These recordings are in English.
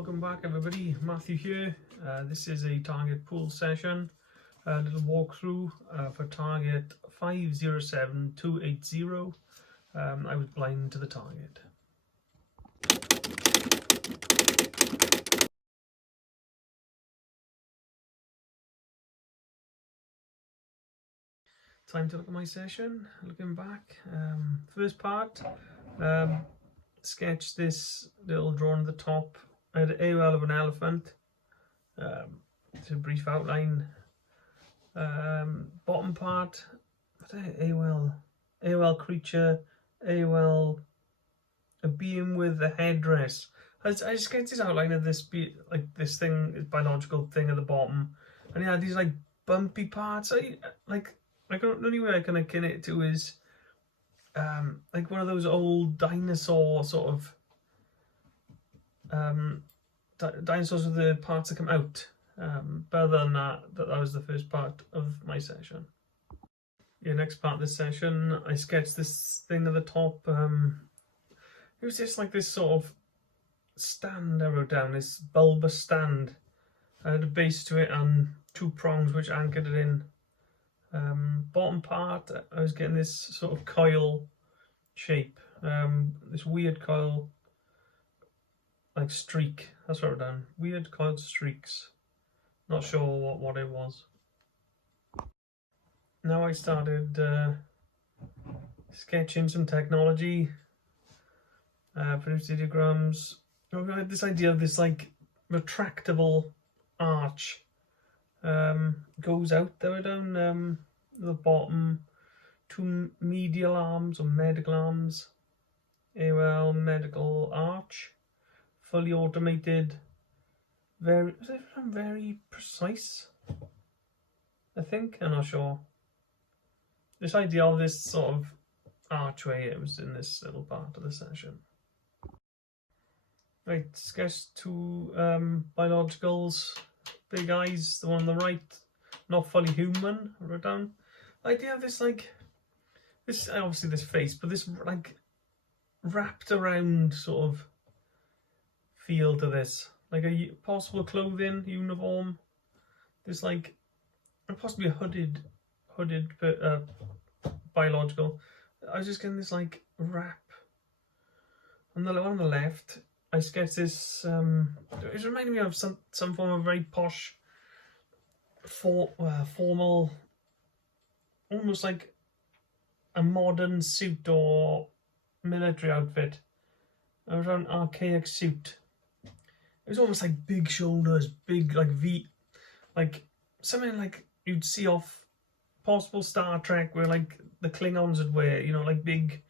Welcome back everybody, Matthew here. This is a target pool session, a little walkthrough for target 507280. I was blind to the target. Time to look at my session. Looking back, first part, sketch this little drawing at the top. I had an AOL of an elephant. It's a brief outline. Bottom part, AOL creature, AOL a being with a headdress. I just get this outline of this this thing, biological thing at the bottom, and yeah, these like bumpy parts. The only way I can akin it to is like one of those old dinosaur sort of dinosaurs with the parts that come out. But other than that was the first part of my session. Yeah, next part of this session, I sketched this thing at the top. It was just like this sort of stand I wrote down, this bulbous stand. I had a base to it and two prongs which anchored it in. Bottom part, I was getting this sort of coil shape, this weird coil, like streak. That's what I wrote down. Weird coiled streaks. Not sure what it was. Now I started sketching some technology, produced ideograms. I had this idea of this like retractable arch. Goes out there down the bottom, two medial arms or medical arms, AOL medical arch, fully automated, very precise, I think, I'm not sure. This idea of this sort of archway, it was in this little part of the session. Right, sketch two biologicals, big eyes, the one on the right, not fully human, I wrote down. The idea of this, like, this, obviously this face, but this, like, wrapped around sort of feel to this. Like a possible clothing, uniform. There's like, possibly a hooded biological. I was just getting this like wrap. And the one on the left, I sketched this, it's reminding me of some form of very posh, formal, almost like a modern suit or military outfit. I was an archaic suit. It was almost like big shoulders, big like V, like something like you'd see off possible Star Trek where like the Klingons would wear, you know, like big,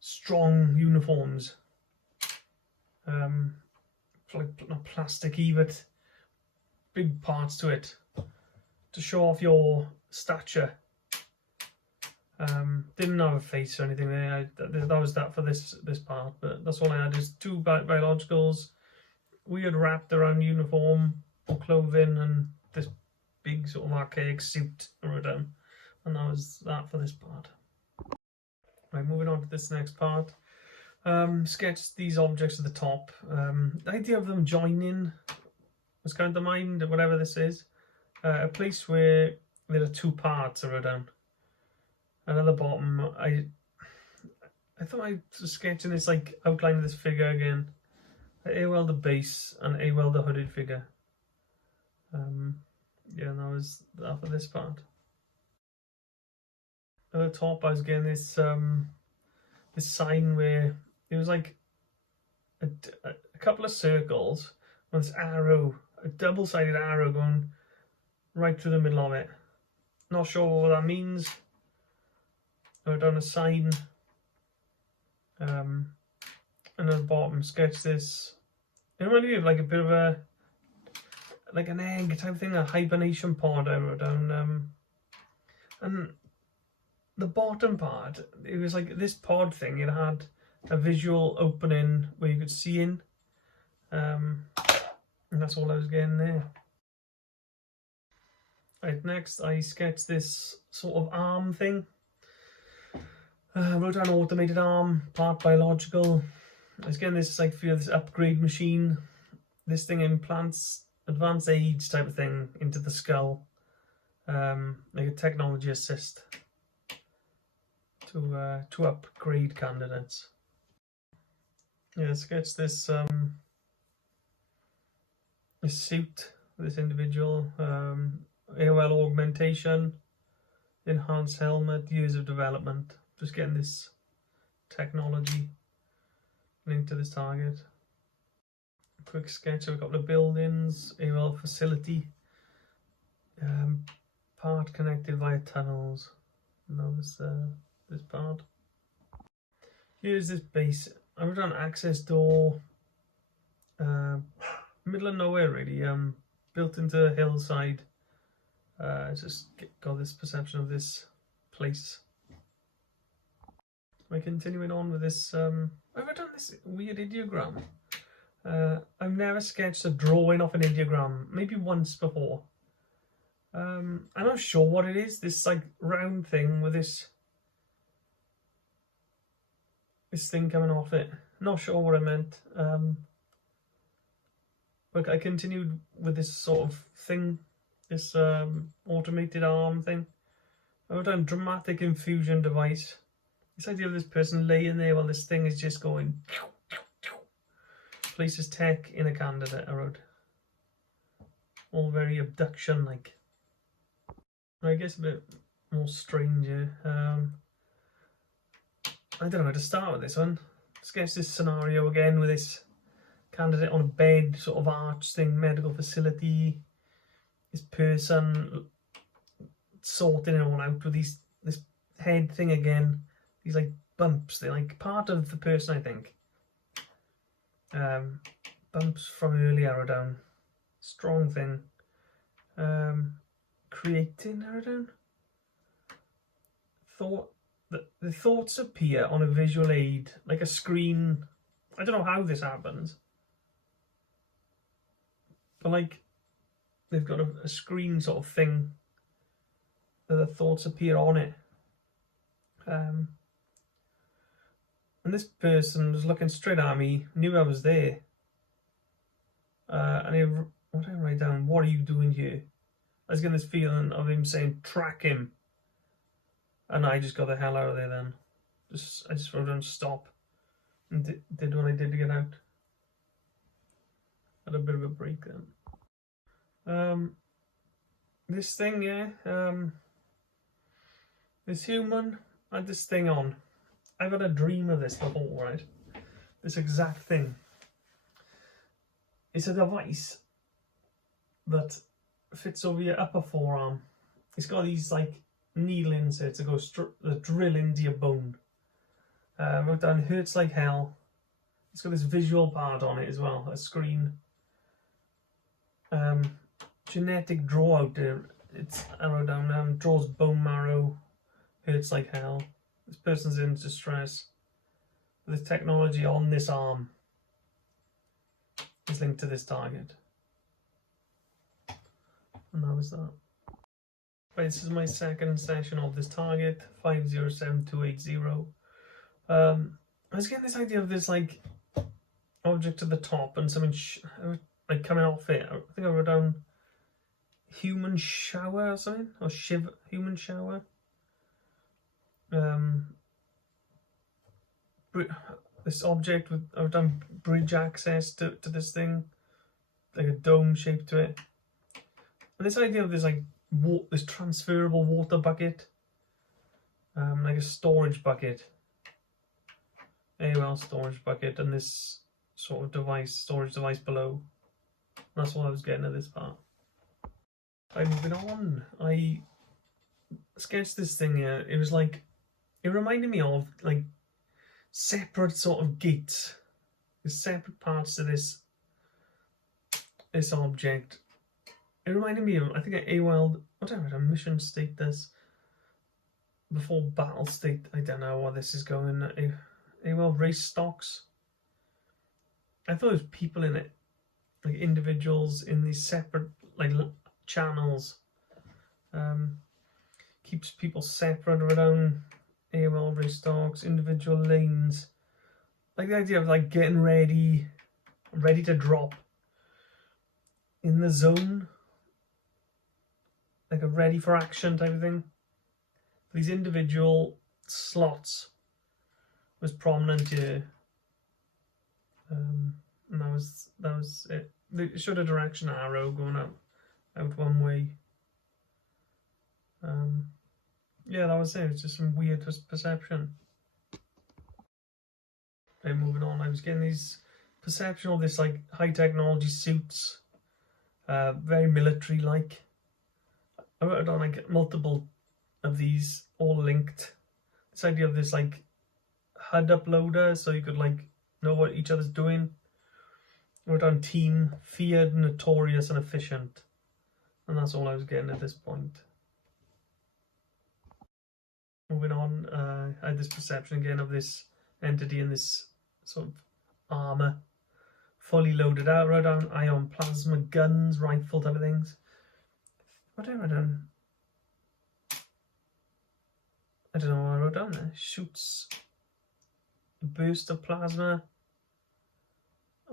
strong uniforms. Like not plasticky, but big parts to it to show off your stature. Didn't have a face or anything there. That was that for this part, but that's all I had is two biologicals, weird wrapped around uniform or clothing, and this big sort of archaic suit I wrote down, and that was that for this part. Right, moving on to this next part. Sketched these objects at the top. The idea of them joining was kind of the mind of whatever this is. A place where there are two parts I wrote down. And at the bottom, I thought I was sketching this like outline of this figure again. AOL the base and AOL the hooded figure. Yeah, and that was that for this part. At the top, I was getting this this sign where it was like a couple of circles with this arrow, a double-sided arrow going right through the middle of it. Not sure what that means. I've done a sign, and at the bottom sketch this. It reminded me of like a bit of a, like an egg type thing, a hibernation pod I wrote down. And the bottom part, it was like this pod thing, it had a visual opening where you could see in. And that's all I was getting there. Right, next I sketched this sort of arm thing. Wrote down automated arm, part biological. I was getting this like for this upgrade machine. this thing implants advanced aids type of thing into the skull, like a technology assist to upgrade candidates. Yeah, sketch this this suit, this individual, AOL augmentation, enhanced helmet, years of development. Just getting this technology linked to this target. Quick sketch of a couple of buildings, AOL facility, part connected via tunnels. Now this part. Here's this base. I've done access door, middle of nowhere really, built into a hillside. Just got this perception of this place. We're continuing on with this. I've done this weird ideogram. I've never sketched a drawing off an ideogram, maybe once before. I'm not sure what it is, this like round thing with this thing coming off it. Not sure what I meant. But I continued with this sort of thing, this automated arm thing. I've done dramatic infusion device. This idea of this person laying there while this thing is just going. Places tech in a candidate, I wrote. All very abduction-like. I guess a bit more stranger. I don't know how to start with this one. Sketch this scenario again with this candidate on a bed, sort of arch thing, medical facility. This person sorting it all out with this head thing again. These like bumps, they're like part of the person, I think. Bumps from early arrow down. Strong thing. Creating arrow down. The thoughts appear on a visual aid, like a screen. I don't know how this happens, but like they've got a screen sort of thing that the thoughts appear on it. And this person was looking straight at me, knew I was there. And what did I write down? What are you doing here? I was getting this feeling of him saying, track him. And I just got the hell out of there then. I just wrote down stop. And did what I did to get out. Had a bit of a break then. This thing, yeah. This human had this thing on. I've had a dream of this before, right? This exact thing. It's a device that fits over your upper forearm. It's got these like needle inserts that drill into your bone. Wrote down hurts like hell. It's got this visual part on it as well, a screen. Genetic draw out there. I wrote down draws bone marrow, hurts like hell. This person's in distress. The technology on this arm is linked to this target. And that was that. Right, this is my second session of this target, 507280. I was getting this idea of this like object at the top and something like coming off it. I think I wrote down human shower or something, or human shower. This object with I've done bridge access to this thing, like a dome shape to it. And this idea of this like this transferable water bucket, like a storage bucket, AOL storage bucket, and this sort of device, storage device below. That's what I was getting at this part. Right, moving on. I sketched this thing here. It was like, it reminded me of like separate sort of gates. There's separate parts to this object. It reminded me of, I think, AOL, whatever, a mission status before battle state. I don't know what this is going. AOL race stocks. I thought there was people in it, like individuals in these separate like channels. Keeps people separate around AOL race stocks, individual lanes. Like the idea of like getting ready to drop. in the zone, like a ready for action type of thing. These individual slots was prominent here, and that was it. It showed a direction arrow going out one way. Yeah, that was it. It's just some weird perception. Then moving on, I was getting these perception of this like high technology suits, very military like. I wrote on like multiple of these all linked. This idea of this like HUD uploader, so you could like know what each other's doing. I wrote on team, feared, notorious, and efficient, and that's all I was getting at this point. Moving on, I had this perception again of this entity in this sort of armor, fully loaded out. I wrote down ion plasma guns, rifle type of things. What have I done? I don't know what I wrote down there. Shoots a burst of plasma,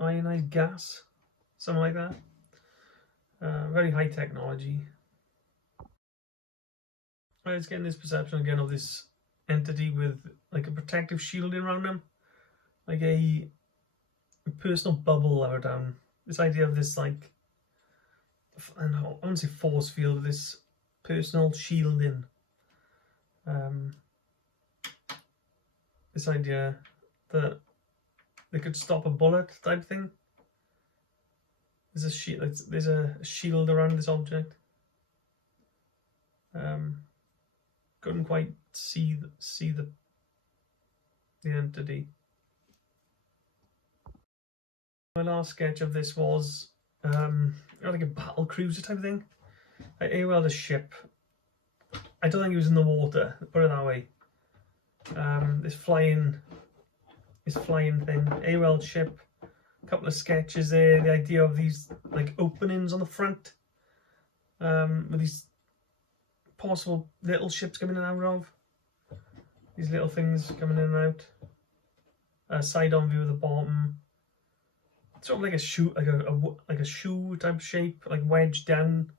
ionized gas, something like that. Very high technology. I was getting this perception again of this entity with like a protective shielding around him, like a personal bubble I wrote down. This idea of this like, I don't know, I wouldn't say force field, this personal shielding. This idea that they could stop a bullet type thing. There's a shield around this object. Couldn't quite see the entity. My last sketch of this was like a battle cruiser type of thing. I AOL'd a ship. I don't think it was in the water, put it that way. This flying thing, AOL ship. A couple of sketches there. The idea of these like openings on the front, with these possible little ships coming in and out of. These little things coming in and out. A side-on view of the bottom. Sort of like a shoe, like a shoe type shape, like wedged down.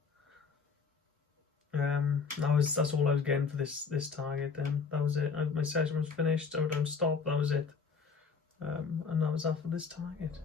That's all I was getting for this target. Then that was it. My session was finished. I would stop. That was it. And that was that for this target.